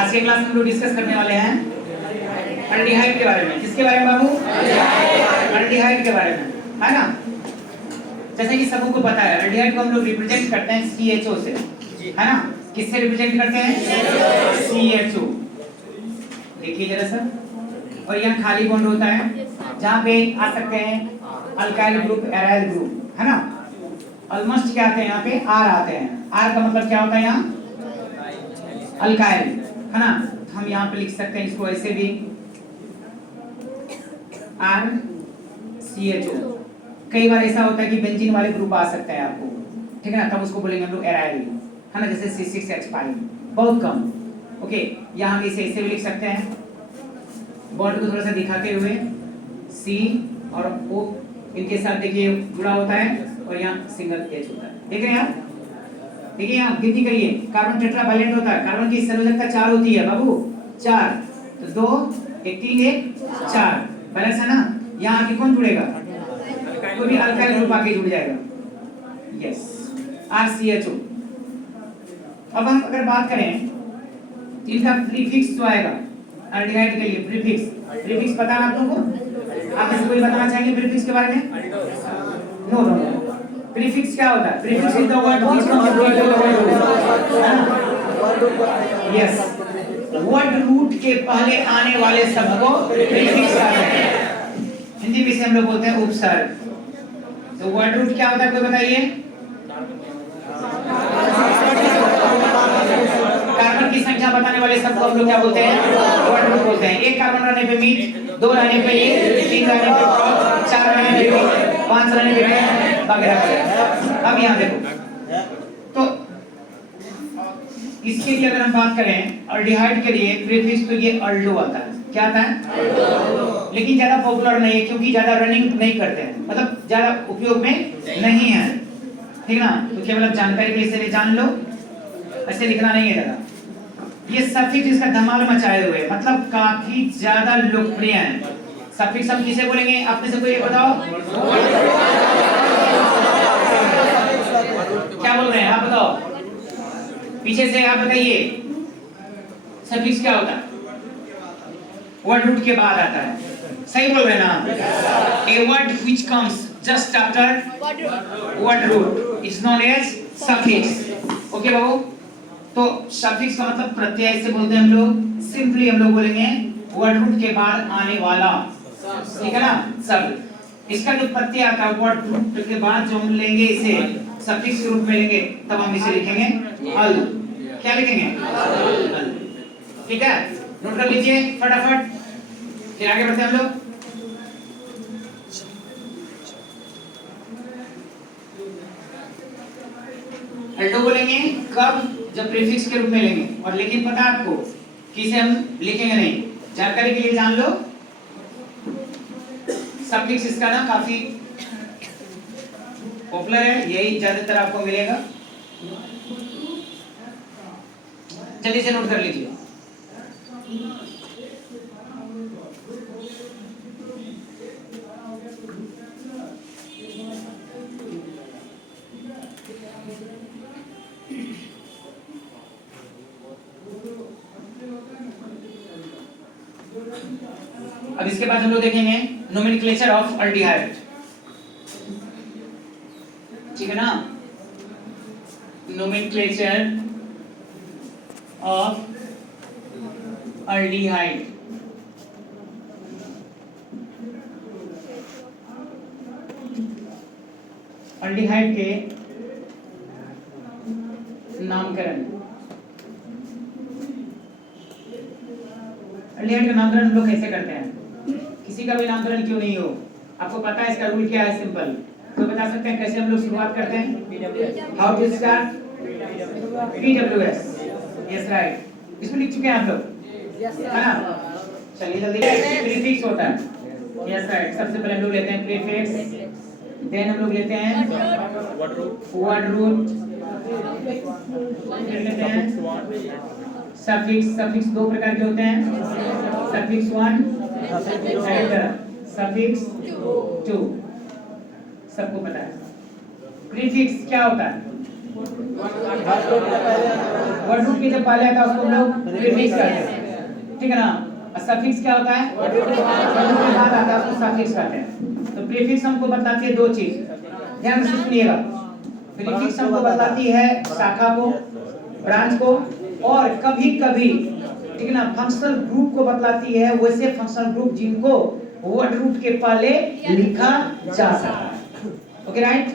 आज के क्लास में हम लोग डिस्कस करने वाले हैं अल्डिहाइड के बारे में। किसके बारे में बाबू? अल्डिहाइड के बारे में, है ना। जैसे कि सबको को पता है अल्डिहाइड को हम लोग रिप्रेजेंट करते हैं CHO से, है ना। किससे रिप्रेजेंट करते हैं? CHO। देखिए जरा सर, और यहाँ खाली बॉन्ड होता है जहाँ पे आ सकते हैं अल्काइल ग्रुप, एराइल ग्रुप, है ना। ऑलमोस्ट क्या आते हैं यहाँ पे? R आते हैं। R का मतलब क्या होता है यहाँ? अल्काइल, है ना। हम यहाँ पे लिख सकते हैं इसको ऐसे भी RCHO। कई बार ऐसा होता है कि बेंजीन वाले ग्रुप आ सकते हैं आपको, ठीक है ना, तब उसको बोलेंगे हम लोग एराइल, है ना, जैसे C6H5, बहुत कम। ओके, यहाँ हम इसे ऐसे भी लिख सकते हैं, बॉन्ड को थोड़ा सा दिखाते हुए C और O इनके साथ देखिए जुड़ा होता है, और यहाँ सिंगल H होता है। देख रहे हैं आप? देखिए यहाँ गिनती करिए, कार्बन टेट्रावैलेंट होता है, कार्बन की संयोजकता 4 होती है बाबू, 4, तो 2 1 3 1 4, बैलेंस है ना। यहाँ आके कौन जुड़ेगा? कोई भी अल्काइल ग्रुप आके जुड़ जाएगा। Yes, RCHO। अब हम अगर बात करें तो इनका प्रीफिक्स जो आएगा अल्डिहाइड के लिए, प्रीफिक्स पता है आप लोगों को? आप इसको कोई बताना चाहेंगे प्रीफिक्स के बारे में? नो नो नो, प्रीफिक्स क्या होता है? Prefix is the word which comes yes, word root के पहले आने वाले शब्द को प्रीफिक्स कहते हैं। हिंदी में से हम लोग बोलते हैं उपसर्ग। तो वर्ड रूट क्या होता है, कोई बताइए? कार्बन की संख्या बताने वाले शब्द को हम लोग क्या बोलते हैं? वर्ड रूट बोलते हैं। एक कार्बन रहने पे मीट, 2 रहने पे ये, 3 रहने पे क्रॉस, 4 रहने पे 5 रहने पे वगैरह। अब यहाँ देखो, तो इसके लिए अगर हम बात करें अल्डिहाइड के लिए प्रीफिक्स, तो ये अल्डो आता है। क्या आता है? अल्डो। लेकिन ज्यादा पॉपुलर नहीं है क्योंकि ज्यादा रनिंग नहीं करते हैं, मतलब ज्यादा उपयोग में नहीं है, ठीक ना। तो केवल आप जानकारी के लिए जान लो, ऐसे लिखना नहीं है ज्यादा। ये सफिक्स इसका धमाल मचाए हुए, मतलब काफी ज्यादा लोकप्रिय है। सफिक्स हम किसे बोलेंगे? आपने से कोई बताओ, क्या बोल रहे हैं आप? बताओ पीछे से, आप बताइए सफिक्स क्या होता है? वर्ड रूट के बाद आता है, सही बोल रहे हैं ना। A word which comes just after word root is known as suffix. Okay बाबू, तो सफिक्स का मतलब प्रत्यय से बोलते हैं हम लोग। सिंपली हम लोग बोलेंगे वर्ड रूट के बाद आने वाला, ठीक है ना, शब्द। इसका जो प्रत्यय आता है वर्ड रूट के बाद, जो हम लेंगे इसे सफिक्स के रूप में लेंगे, तब हम इसे लिखेंगे अल। क्या लिखेंगे? अल। ठीक है, नोट कर लीजिए फटाफट, फिर आगे बढ़ते हैं हम लोग। अल्डो बोलेंगे कब? जब प्रीफिक्स के रूप में लेंगे। और लेकिन पता है आपको किसे हम लिखेंगे नहीं, जानकारी के लिए जान लो। सफिक्स इसका ना काफी पॉपुलर है, यही ज्यादातर आपको मिलेगा। जल्दी से नोट कर लीजिए। अब इसके बाद हम लोग देखेंगे नोमेनक्लेचर ऑफ अल्डिहाइड, ठीक है ना। Nomenclature of aldehyde. अल्डिहाइड के नामकरण। अल्डिहाइड का नामकरण हम लोग कैसे करते हैं? किसी का भी नामकरण क्यों नहीं हो, आपको पता है इसका रूल क्या है? सिंपल, तो बता सकते हैं कैसे हम लोग शुरुआत करते हैं? How to start? PWS। Yes right, इसमें लिख चुके हैं आप लोग, है ना। चलिए जल्दी, प्रीफिक्स होता है। यस राइट, सबसे पहले हम लोग लेते हैं प्रीफिक्स, देन हम लोग लेते हैं वर्ड रूट, फिर लेते हैं सफिक्स। सफिक्स दो प्रकार के होते हैं, सफिक्स 1 एंड सफिक्स 2, सबको पता है। प्रीफिक्स क्या होता है? वर्ड रूट के जब पहले आता है उसको हम लोग प्रीफिक्स कहते हैं, ठीक है ना। और सफिक्स क्या होता है? वर्ड रूट के बाद आता है उसको सफिक्स कहते हैं। तो प्रीफिक्स हमको बताती है दो चीज, ध्यान से सुनिएगा। प्रीफिक्स हमको बताती है शाखा को, ब्रांच को, और कभी कभी, ठीक है ना, फंक्शनल ग्रुप को बतलाती है, वैसे फंक्शनल ग्रुप जिनको वर्ड रूट के पहले लिखा जा सकता है। Okay right.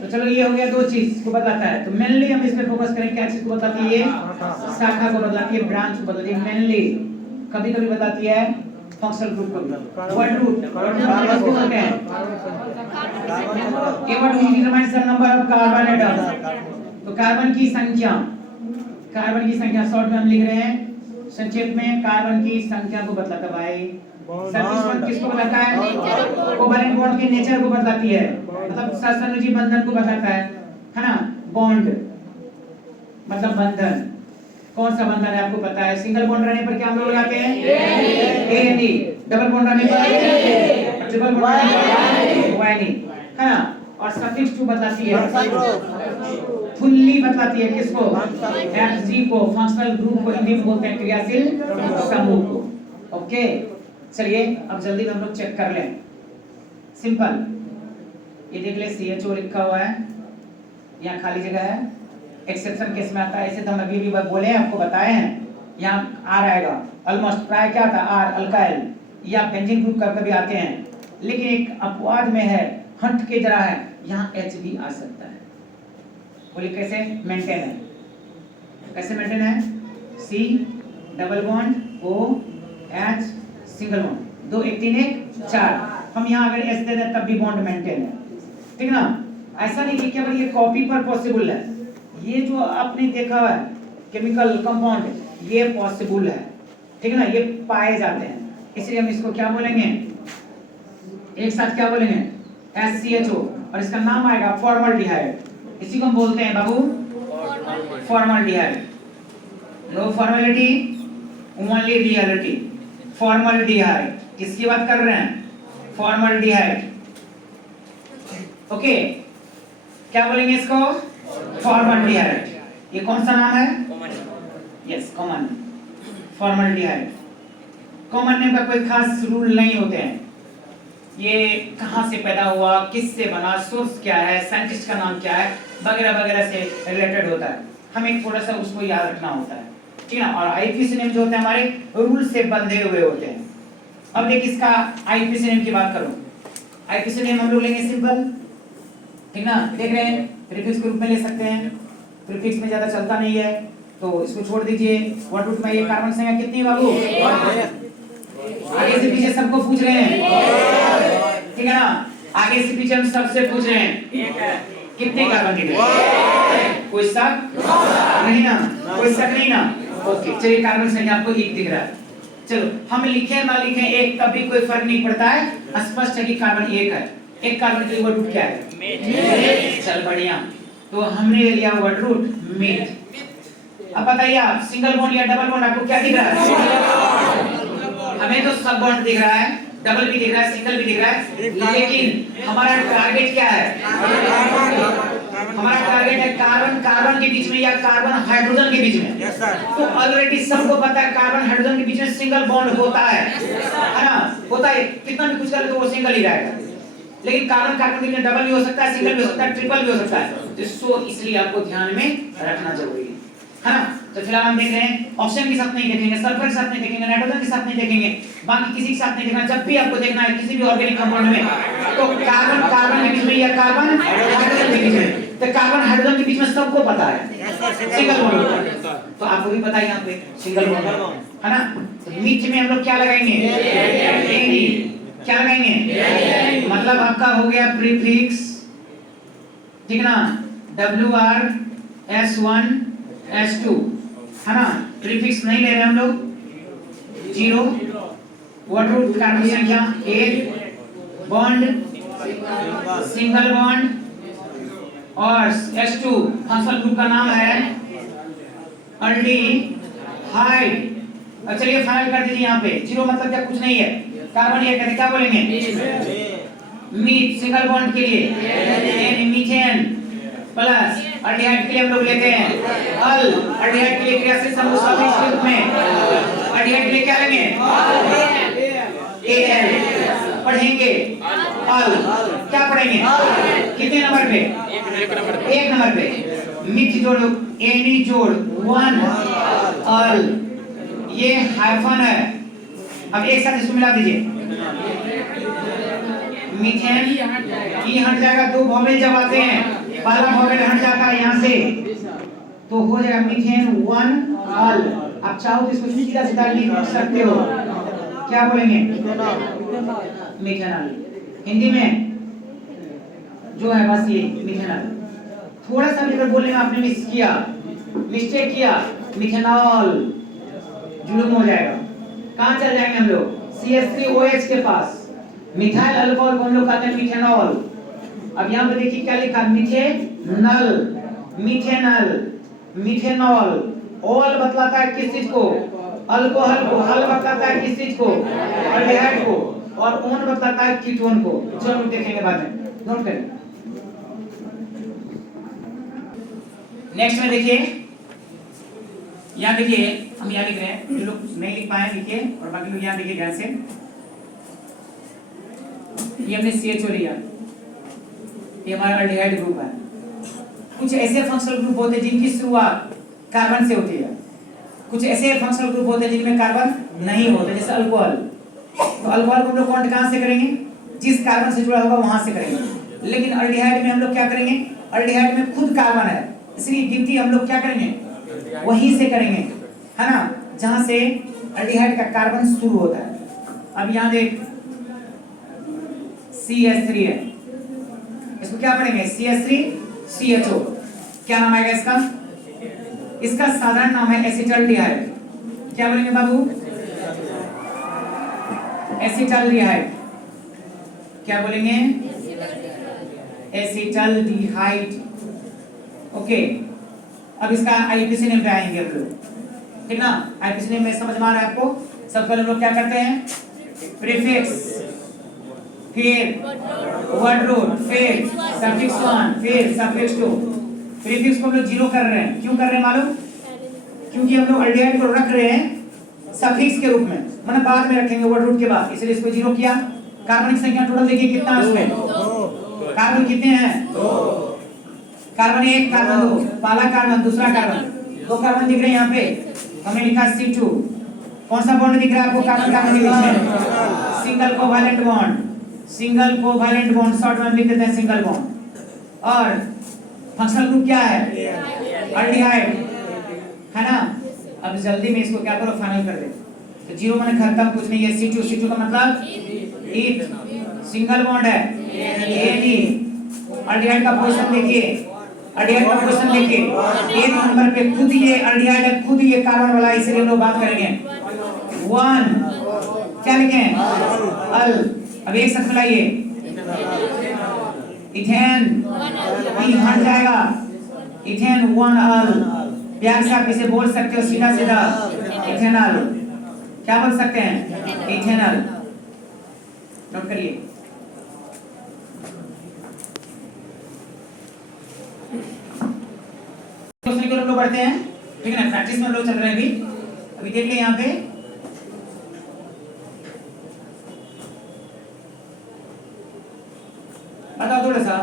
तो चलो ये हो गया दो चीज को बताता है। तो मेनली हम इस पे फोकस करें, क्या चीज को बताती है? शाखा को बताती है, ब्रांच को बताती है। मेनली कभी कभी बताती है फंक्शनल ग्रुप को। वर्ड रूट किसको बोलते हैं? ये word root determines the number of carbon atoms. तो कार्बन की संख्या शॉर्ट में हम लिख रहे हैं, संक्षेप में कार्बन की संख्या को बतलाता है भाई। सफिक्स किसको बताता है? कोवैलेंट बॉन्ड के नेचर को बतलाती है, मतलब सहसंयोजी बंधन को बताता है ना। बॉन्ड मतलब बंधन, कौन सा बंधन है आपको पता है? सिंगल बॉन्ड रहने पर क्या हम लोग लगाते हैं? एन। डबल बॉन्ड रहने पर ट्रिपल बॉन्ड रहने पर वाई, है ना। और सफिक्स टू बताती है, फुल्ली बताती है किसको? एफजी को, फंक्शनल ग्रुप को हिंदी में बोलते हैं क्रियाशील समूह को। ओके चलिए अब जल्दी में हम लोग चेक कर लें। सिंपल, ये देख ले CHO लिखा हुआ है, यहाँ खाली जगह है, एक्सेप्शन केस में आता है। ऐसे तो हम अभी भी बोले हैं, आपको बताए हैं, यहाँ आर आएगा ऑलमोस्ट, प्राय क्या था? आर अल्काइल या बेंजीन ग्रुप कभी आते हैं, लेकिन एक अपवाद में है, हट के जरा है, यहाँ H भी आ सकता है। बोलिए कैसे मेंटेन है? कैसे मेंटेन है? C double bond O H single bond, 2 1 3 1 4। हम यहाँ अगर S दे दें तब भी बॉन्ड मेंटेन है, ठीक ना। ऐसा नहीं कि केवल ये कॉपी पर पॉसिबल है, ये जो आपने देखा है केमिकल कंपाउंड ये पॉसिबल है, ठीक है ना, ये पाए जाते हैं। इसलिए हम इसको क्या बोलेंगे? एक साथ क्या बोलेंगे? SCHO, और इसका नाम आएगा फॉर्मल्डिहाइड। इसी को हम बोलते हैं बाबू formaldehyde. No formality only reality. Formaldehyde, किसकी बात कर रहे हैं? फॉर्मल्डिहाइड। ओके क्या बोलेंगे इसको? फॉर्मल्डिहाइड। ये कौन सा नाम है? Yes common formaldehyde. Common name का कोई खास रूल नहीं होते हैं, ये कहाँ से पैदा हुआ, किससे बना, सोर्स क्या है, साइंटिस्ट का नाम क्या है, वगैरह वगैरह से रिलेटेड होता है। हमें थोड़ा सा उसको याद रखना होता है, ठीक है ना। और आईपीसी नेम जो होते हैं हमारे रूल से बंधे हुए होते हैं। अब देखिए इसका आईपीसी नेम की बात करूं, आईपीसी नेम हम लोग लेंगे सिंपल, ठीक ना। देख रहे हैं प्रीफिक्स के रूप में ले सकते हैं, प्रीफिक्स में ज्यादा चलता नहीं है तो इसको छोड़ दीजिए। वर्ड रूट में ये कार्बन संख्या कितनी है बाबू? आगे से पीछे सबको पूछ रहे हैं, ठीक है ना। आगे से पीछे हम सबसे पूछ रहे हैं कितने कार्बन दिख रहे हैं? कोई शक नहीं ना? कोई शक नहीं ना? ओके चलिए कार्बन संख्या आपको 1 दिख रहा है। चलो हम लिखें ना लिखें एक तब भी कोई फर्क नहीं पड़ता है, स्पष्ट है कि कार्बन 1 है। एक कार्बन के लिए वर्ड रूट क्या है? चल बढ़िया, तो हमने ले लिया वर्ड रूट मीट। अब बताइए आप सिंगल बॉन्ड या डबल बॉन्ड आपको क्या दिख रहा है? हमें तो सब बॉन्ड दिख रहा है, डबल भी दिख रहा है, सिंगल भी दिख रहा है, लेकिन हमारा टारगेट क्या है? हमारा टारगेट है कार्बन कार्बन के बीच में या कार्बन हाइड्रोजन के बीच में। yes, तो ऑलरेडी सबको पता है कार्बन हाइड्रोजन के बीच में सिंगल बॉन्ड होता है ना, होता है। कितना भी कुछ कर ले तो वो सिंगल ही रहेगा, लेकिन कार्बन कार्बन के बीच में डबल भी हो सकता है, सिंगल भी हो सकता है, ट्रिपल भी हो सकता है। तो इसलिए आपको ध्यान में रखना जरूरी है ना। तो फिलहाल हम देख रहे हैं ऑक्सीजन के साथ नहीं देखेंगे, सल्फर के साथ नहीं देखेंगे, नाइट्रोजन के साथ नहीं देखेंगे, बाकी किसी के साथ नहीं देखना। जब भी आपको देखना है किसी भी ऑर्गेनिक कंपाउंड में तो कार्बन कार्बन के बीच में या कार्बन हाइड्रोजन के बीच में, तो कार्बन हाइड्रोजन के बीच में सबको पता है सिंगल बॉन्ड होता है। तो आपको भी पता है यहाँ पे सिंगल बॉन्ड है ना। तो मीथ में हम लोग क्या लगाएंगे? क्या लगाएंगे? मतलब आपका हो गया प्रीफिक्स, ठीक है ना, WrS1S2 है ना। प्रीफिक्स नहीं ले रहे हम लोग, 0 वर्ड रूट कार्बन संख्या 1 बॉन्ड सिंगल बॉन्ड और S2 फंक्शनल ग्रुप का नाम है अल्डिहाइड। अब चलिए फाइनल कर दीजिए यहाँ पे। 0 मतलब क्या? कुछ नहीं है, कार्बन ये कहते क्या बोलेंगे? मीथ सिंगल बॉन्ड के लिए मीथेन प्लस अल्डिहाइड के लिए हम लोग लेते हैं अल, अल्डिहाइड के लिए क्रियाशील समूह सफिक्स के रूप में अल्डिहाइड के लिए क्या लेंगे एल, पढ़ेंगे अल, क्या पढ़ेंगे कितने नंबर पे एक नंबर पे मिथ जोड़ एनी जोड़ वन अल, ये हाइफन है। अब एक साथ इसको मिला दीजिए मीथेन ई हट जाएगा, दो वॉवेल जब आते हैं पहला वॉवेल हट जाता है यहाँ से तो हो जाएगा मीथेन वन अल। आप चाहो तो इसको सीधा सीधा लिख सकते हो, क्या बोलेंगे मिथेनॉल। हिंदी में जो है बस ये मिथेनॉल। थोड़ा सा भी अगर बोलने में आपने मिस्टेक किया मिथेनॉल जुलूम हो जाएगा। कहाँ चल जाएंगे हम लोग CH3OH के पास, मिथाइल अल्कोहल को हम लोग कहते हैं मिथेनॉल। अब यहाँ पे देखिए क्या लिखा मिथेनल, मिथेनल, मिथेनॉल। ऑल बतलाता है किस चीज को अल्कोहल को, हल बतलाता है किस चीज को अल्डिहाइड को, और ओन बतलाता है कीटोन को। जो हम देखेंगे बाद में, नोट करें। नेक्स्ट में देखिए यहाँ देखिए हम यहाँ लिख रहे हैं, जो लोग नहीं लिख पाए लिखिए और बाकी लोग यहाँ देखिए ध्यान से। ये हमने CHO लिया, ये हमारा अल्डिहाइड ग्रुप है। कुछ ऐसे फंक्शनल ग्रुप होते हैं जिनकी शुरुआत कार्बन से होती है, कुछ ऐसे फंक्शनल ग्रुप होते हैं जिनमें कार्बन नहीं होते, जैसे अल्कोहल। तो अल्कोहल को हम लोग काउंट कहाँ से करेंगे, जिस कार्बन से जुड़ा होगा वहां से करेंगे। लेकिन अल्डिहाइड में हम लोग क्या करेंगे, अल्डिहाइड में खुद कार्बन है, इसलिए गिनती हम लोग क्या करेंगे वहीं से करेंगे, है ना, जहां से अल्डिहाइड का कार्बन शुरू होता है। अब यहाँ देख CH3 है, इसको क्या पढ़ेंगे CH3CHO। क्या नाम आएगा इसका, इसका साधारण नाम है एसिटाल्डिहाइड। क्या बोलेंगे बाबू एसिटाल्डिहाइड, क्या बोलेंगे एसिटाल्डिहाइड। ओके, अब इसका IUPAC नेम पे आएंगे हम लोग, ठीक ना। IUPAC नेम में समझ में आ रहा है आपको। सबसे पहले लोग क्या करते हैं प्रीफिक्स, फिर वर्ड रूट, फिर सफिक्स 1, फिर सफिक्स 2। प्रीफिक्स को हम लोग 0 कर रहे हैं, क्यों कर रहे हैं मालूम, क्योंकि हम लोग अल्डिहाइड को रख रहे हैं सफिक्स के रूप में, मतलब बाद में रखेंगे वर्ड रूट के बाद, इसलिए इसको 0 किया। कार्बनिक संख्या टोटल देखिए कितना है उसमें, कार्बन कितने हैं कार्बन 1, कार्बन 2, पहला कार्बन, दूसरा कार्बन, 2 कार्बन दिख रहे हैं यहाँ पे, हमने लिखा C2। कौन सा बॉन्ड दिख रहा है आपको कार्बन कार्बन के बीच में, single covalent bond, single covalent bond, short में लिख देते हैं सिंगल बॉन्ड। और फंक्शनल ग्रुप क्या है अल्डिहाइड, है ना। अब जल्दी में इसको क्या करो फाइनल कर दे, तो 0 माने खत्म, कुछ नहीं है। C2 का मतलब ईथ, सिंगल बॉन्ड है AD। अल्डिहाइड का पोजीशन देखिए, अल्डिहाइड का पोजीशन देखिए, एक नंबर पे खुद ये अल्डिहाइड है, खुद ये कार्बन वाला, इसलिए हम लोग बात करेंगे 1। क्या लिखें अल। अब एक साथ मिलाइए इथेन, ई हट जाएगा इथेन 1 अल। प्यार से आप इसे बोल सकते हो सीधा सीधा इथेनॉल। क्या बोल सकते हैं इथेनॉल, नोट करिए। हम लोग बढ़ते हैं, ठीक है ना, प्रैक्टिस में हम लोग चल रहे हैं अभी देख ले यहाँ पे। बताओ थोड़ा सा,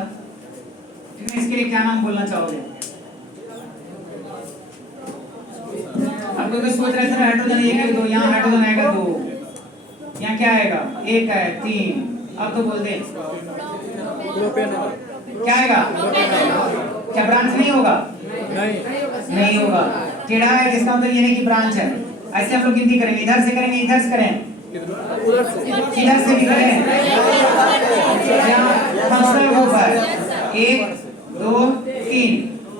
ठीक है, इसके लिए क्या नाम बोलना चाहोगे। अब कोई सोच रहे थे हाइड्रोजन 1 है, 2, यहाँ हाइड्रोजन आएगा 2, यहाँ क्या आएगा 1 है 3। अब तो बोल दे क्या आएगा, क्या ब्रांच नहीं होगा, नहीं होगा। टेढ़ा है जिसका मतलब ये नहीं कि ब्रांच है। ऐसे हम लोग गिनती करेंगे, इधर से करेंगे, इधर से करें, इधर से भी करें। फंक्शनल ग्रुप है 1 2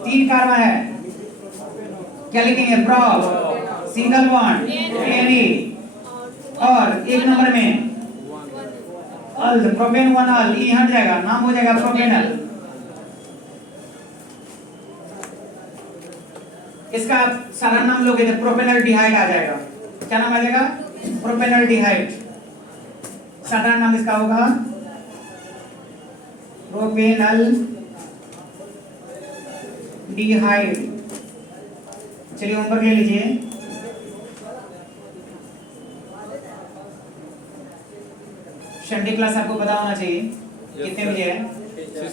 3 कार्बन है, क्या लिखेंगे प्रोप, सिंगल बॉन्ड एनी, और एक नंबर में अल, प्रोपेन 1 अल, ई हट जाएगा, नाम हो जाएगा प्रोपेनल। इसका सारा नाम लोगे तो प्रोपेनल्डिहाइड आ जाएगा। क्या नाम आ जाएगा प्रोपेनल्डिहाइड, साधारण नाम इसका होगा प्रोपेनल डिहाइड। चलिए होमवर्क ले लीजिए। संडे क्लास आपको पता होना चाहिए कितने बजे है?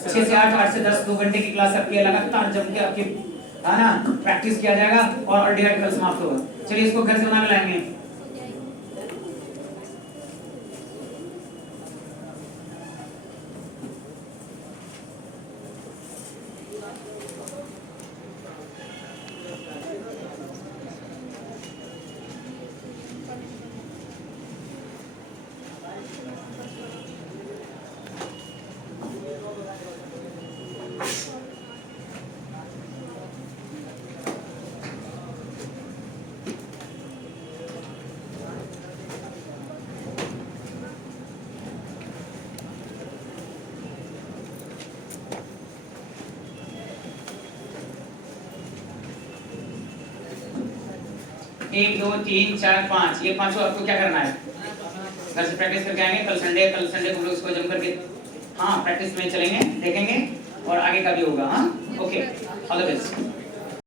6 से 8, 8 से 10, 2 घंटे की क्लास आपकी लगातार जम के आपकी है ना प्रैक्टिस किया जाएगा और डिहाइड कल समाप्त होगा। चलिए इसको घर से बना के लाएंगे। एक, दो, तीन, चार, 5, ये पांचों आपको क्या करना है? घर से प्रैक्टिस करके आएंगे। कल संडे को हम लोग इसको जम करके हाँ प्रैक्टिस में चलेंगे, देखेंगे और आगे का भी होगा। हाँ ओके, ऑल द बेस्ट।